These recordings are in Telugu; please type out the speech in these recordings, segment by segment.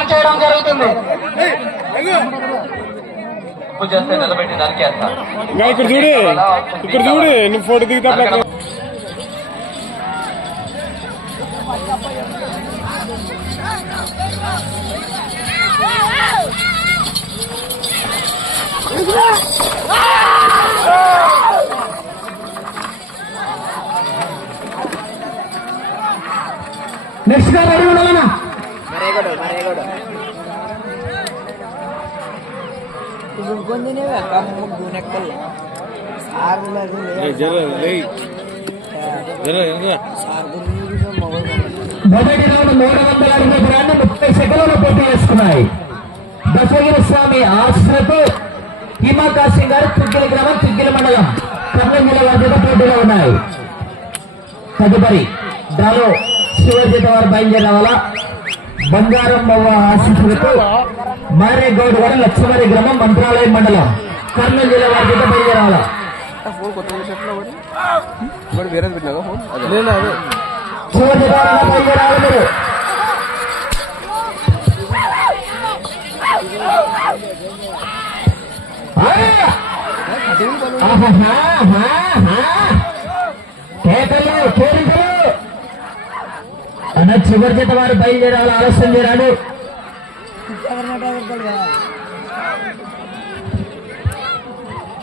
ప్రదానం చేయడం జరుగుతుంది తప్పు చేస్తే నిలబెట్టి నరికేస్తా ఇంకా ఇక్కడ చూడు ఇక్కడ చూడు నువ్వు ఫోటో దిగుతా పక్కన. నెక్స్ట్ గా రెడీ మూడు వందల అరవై గ్రాండ్ ముప్పై సెకండ్లలో పోటీ చేసుకున్నాయి దశగిరి స్వామి ఆశ్రతో హిమాకాశి గారు తుగ్గిల గ్రామం తుగ్గిల మండలం కర్నూలు జిల్లా వర్గత పోటీలో ఉన్నాయి తదుపరి డ్రాలో శివజిత వారు బయలుదేరి రావాలా బంగారం ఆశిస్తులకు మారేగౌడ్ గారు లక్ష్మరి గ్రామం మంత్రాలయం మండలం. కర్నూలు జిల్లా వేరే పెట్టినాగా ఫోన్ అదే శివజిత వారు బయలుదేరి రావాలి మీరు కేకలు. కేరింతలు అన్న చివరి చేత వారు బయలుదేరాలి? ఆలస్యం చేరాడు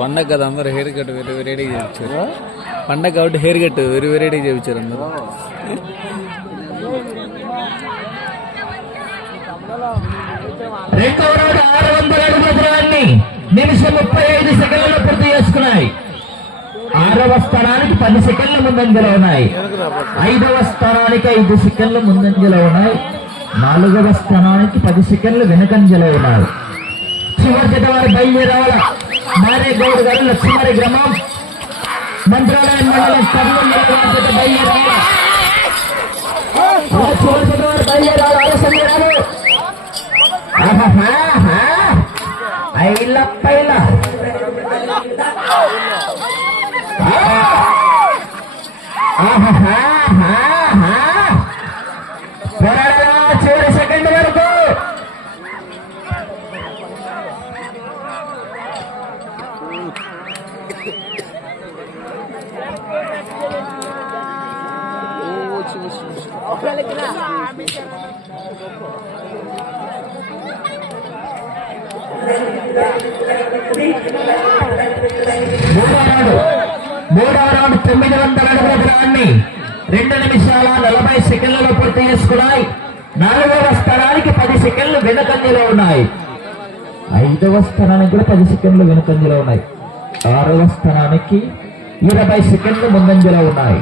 పండగ కదా అందరు హెయిర్ కట్ వెరీ వెరైటీగా చేయించారు పండగ కాబట్టి హెయిర్ కట్ వెరీ వెరైటీగా చేయించారు అందరు. ఆరు వందల నిమిషం ముప్పై ఐదు సెకండ్లు పూర్తి చేసుకున్నాయి. ఆరవ స్థానానికి పది సెకండ్ల ముందంజలో ఉన్నాయి. ఐదవ స్థానానికి ఐదు సెకండ్ల ముందంజలో ఉన్నాయి. నాలుగవ స్థానానికి పది సెకండ్లు వెనుకంజలో ఉన్నారు. చివరి జత వారి బయలుదేరావాల మారే గారు లక్ష్మీ గ్రామం. మంత్రాలయం మండలం కర్నూలు జిల్లా చివరి జత వారు బయలుదేరాలి ఆలస్యం చేయాలి ఐల పైల. మూడో రౌండ్ మూడో రౌండ్ తొమ్మిది వందల అడుగుల దూరాన్ని రెండు నిమిషాల నలభై సెకండ్లలో పూర్తి చేసుకున్నాయి నాలుగవ స్థానానికి పది సెకండ్లు వెనుకంజలో ఉన్నాయి. ఐదవ స్థానానికి కూడా పది సెకండ్లు వెనుకంజలో ఉన్నాయి. ఆరవ స్థానానికి ఇరవై సెకండ్లు ముందంజలో ఉన్నాయి.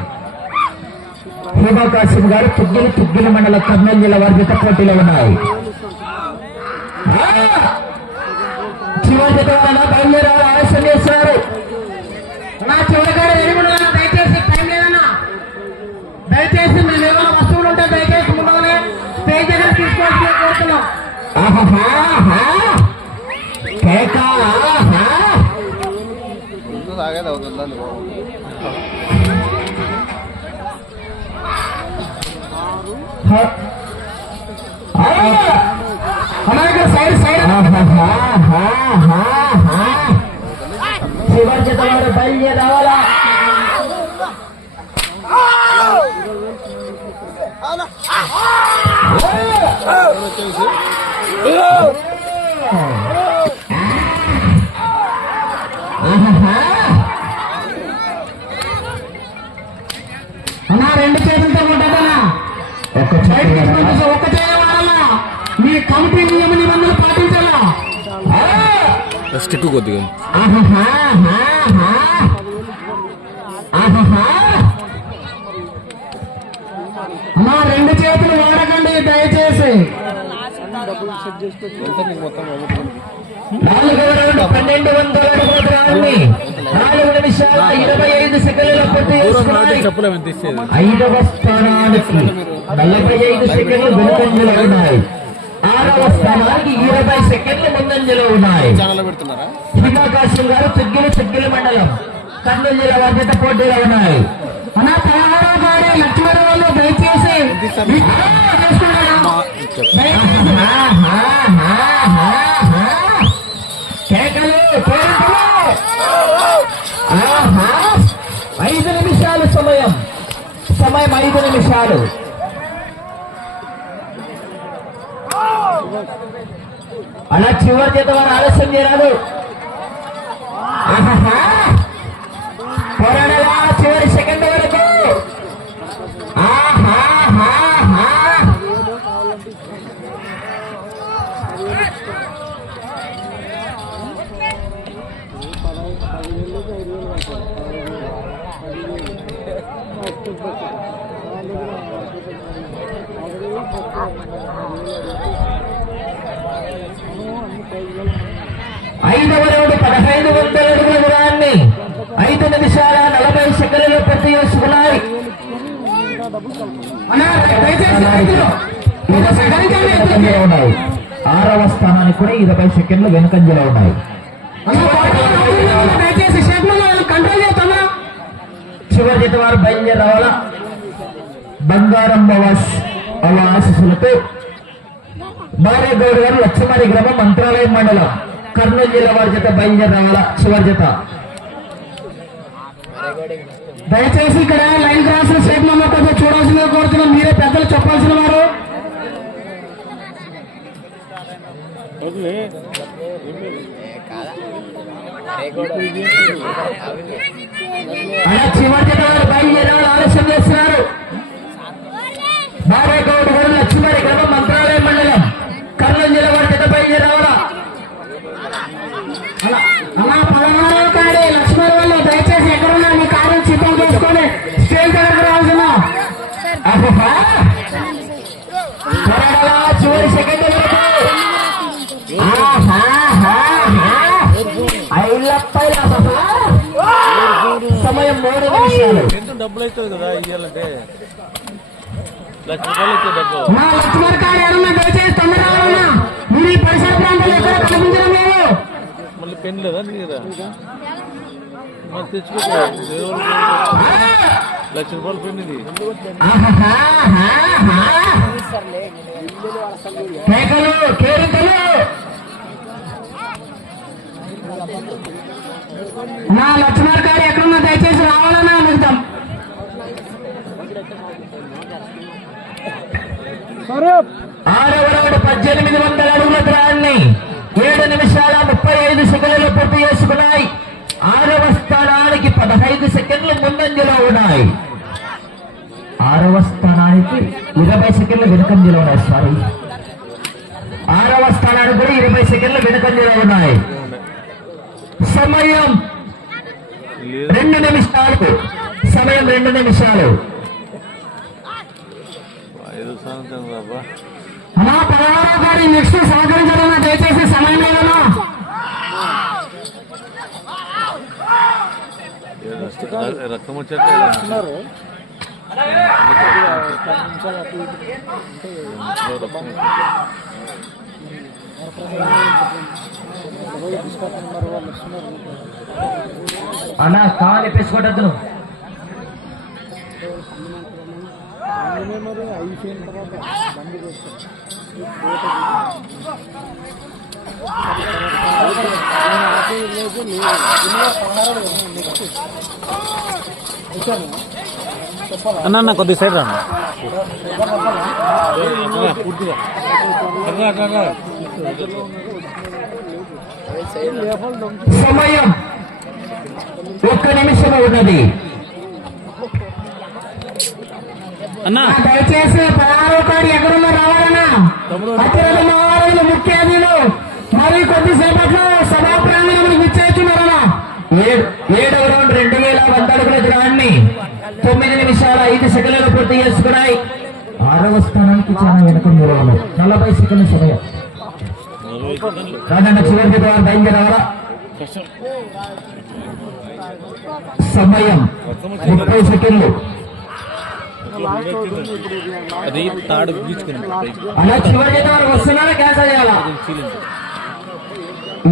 హేమా కాసిం గారు తుగ్గిలి తుగ్గిలి మండల కర్నూలు జిల్లా వారి జత పోటీలో ఉన్నాయి. ఆ! చివరి ద్వారా బయలుదేరాలి ఆలస్యం చేస్తున్నారు. నా చివరిగారు ఎరుగుడు దయచేసి టైం లేదన్నా. దయచేసి మేము ఏమైనా వస్తువులు ఉంటే దయచేసి ముందుగానే స్టేజ్ దగ్గర తీసుకోవాల్సి కోరుతున్నాం. ఆహాహా కేక ఆహా. ಆಗದ ಅವ್ರದ್ದು शिवाजी तुम्हारे बैल ये दावाला Oh! స్టిక్ కొద్దిగా. అమ్మా రెండు చేతులు వాడకండి దయచేసి. పన్నెండు వందల అడుగుల దూరాన్ని నాలుగు నిమిషాల ఇరవై ఐదు సెకండ్ల పూర్తి చేసుకున్నాయి చెప్పులేమని తీసేది ఐదవ స్థానానికి నలభై ఐదు సెకండ్లు వెనుకంజలో ఉన్నాయి. ఆరవ ఇరవై సెకండ్ల ముందంజలో ఉన్నాయి. హిమాకాశం గారు తుగ్గిలి తుగ్గిలి మండలం కర్నూలు జిల్లా వర్గత పోటీలో ఉన్నాయి. మన తెలంగాణ గారి లక్ష్మణరావు దయచేసి ఐదు నిమిషాలు సమయం. సమయం ఐదు నిమిషాలు. అలా చివరి చేత వారు ఆలస్యం చేయరాదు. పోరాడాలా? చివరి సెకండ్ వరకు ఆహాహాహా. ఐదవ రౌండ్ పదహైదు వందల అడుగుల దూరాన్ని నిమిషాల నలభై సెకండ్లు పూర్తి చేసుకున్నాయి. ఆరవ స్థానానికి కూడా ఇరవై సెకండ్లు వెనుకంజలో ఉన్నాయి. చివరి జత వారు బయలుదేరి రావాలా బంగారం బవాస్ అవ ఆశీస్సులతో మారేగౌడ్ గారు లచ్చమారి గ్రామం మంత్రాలయం మండలం కర్నూలు జిల్లా వారి చేత బయలుదేరి రావాలా చివరి జత దయచేసి ఇక్కడ లైన్ క్రాస్ స్టేట్ నెంబర్ కొంచెం చూడాల్సిందిగా కోరుతున్నాం. మీరే పెద్దలు చెప్పాల్సిన వారు. చివరి ఆలస్యం చేస్తున్నారు. మారేగౌడ్ గారు గ్రామం మంత్రాలయం మండలం కర్నూలు జిల్లా ఎంత డబ్బులు అవుతుంది కదా ఇవ్వాలంటే లక్ష రూపాయలు ఎవరన్నా దయచేసి తొందర రావాలన్నా మీరు ఈ పరిసర ప్రాంతాల్లో ఎక్కడ కనిపించడం లేదు. మళ్ళీ పెన్ లేదా నీ కదా మరి తెచ్చుకో. లక్ష రూపాయలు పెన్ ఇది. ఆహాహాహాహా. కేకలు కేరింతలు నా లక్ష్మణ్ గారు ఎక్కడున్నా దయచేసి రావాలని అడుగుతాం ఆరవ పద్దెనిమిది వందల అడుగుల దూరాన్ని ఏడు నిమిషాల ముప్పై ఐదు సెకండ్లు పూర్తి చేసుకున్నాయి. ఆరవ స్థానానికి పదహైదు సెకండ్లు ముందంజలో ఉన్నాయి. ఆరవ స్థానానికి ఇరవై సెకండ్లు వెనుకంజలో ఉన్నాయి సారీ ఆరవ స్థానానికి కూడా ఇరవై సెకండ్లు వెనుకంజలో ఉన్నాయి. సమయం రెండు నిమిషాలు. సమయం రెండు నిమిషాలు. అలా పదహారో గారి నెక్స్ట్ సహకరించడం దయచేసి సమయం రక్తం అన్నా కావాలి పెట్టుకోవద్దు అన్న అన్న కొద్ది సైడ్ రాను పూర్తిగా రా, రా, రా. సమయం ఒక్క నిమిషం ఉన్నది అన్న. దయచేసి పదహారో కాడి ఎక్కడున్నా రావాలన్నా. అత్యంత మహారాజులు ముఖ్య అతిథులు. మరి కొద్దిసేపట్లో సభా ప్రాంగణం నిశ్చయిస్తున్నారన్నా ఏడు- ఏడవ రౌండ్ రెండు వేల వంద అడుగుల దూరాన్ని తొమ్మిది నిమిషాల ఐదు సెకండ్లు పూర్తి చేసుకున్నాయి. ఆరవ స్థానానికి చాలా వెనుక నిలవాలి నలభై సెకండ్ల సమయం. రాజన్న చివరి ద్వారా బయలుదేరాలా సమయం. ముప్పై సెకండ్లు. అది తాడు గీచుకుని అలా చివరి జత వారు వస్తున్నారా క్యాన్సల్ చేయాలా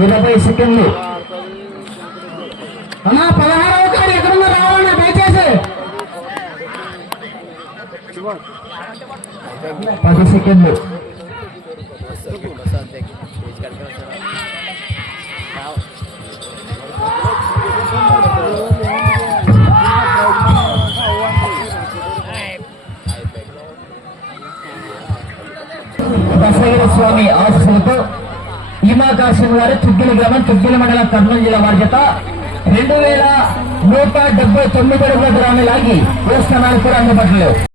ఇరవై సెకండ్లు. అన్నా పదహారవ కాడి ఎక్కడున్నా రావాలన్నా దయచేసి. పది సెకండ్లు. దశగిరి స్వామి ఆశీస్సులతో హిమాకాశం వారి తుగ్గిల గ్రామం తుగ్గిల మండలం కర్నూలు జిల్లా వారి చేత రెండు వేల నూట డెబ్బై తొమ్మిది అడుగుల గ్రామం లాగి ఏ స్థానాలు కూడా అందుబాటులో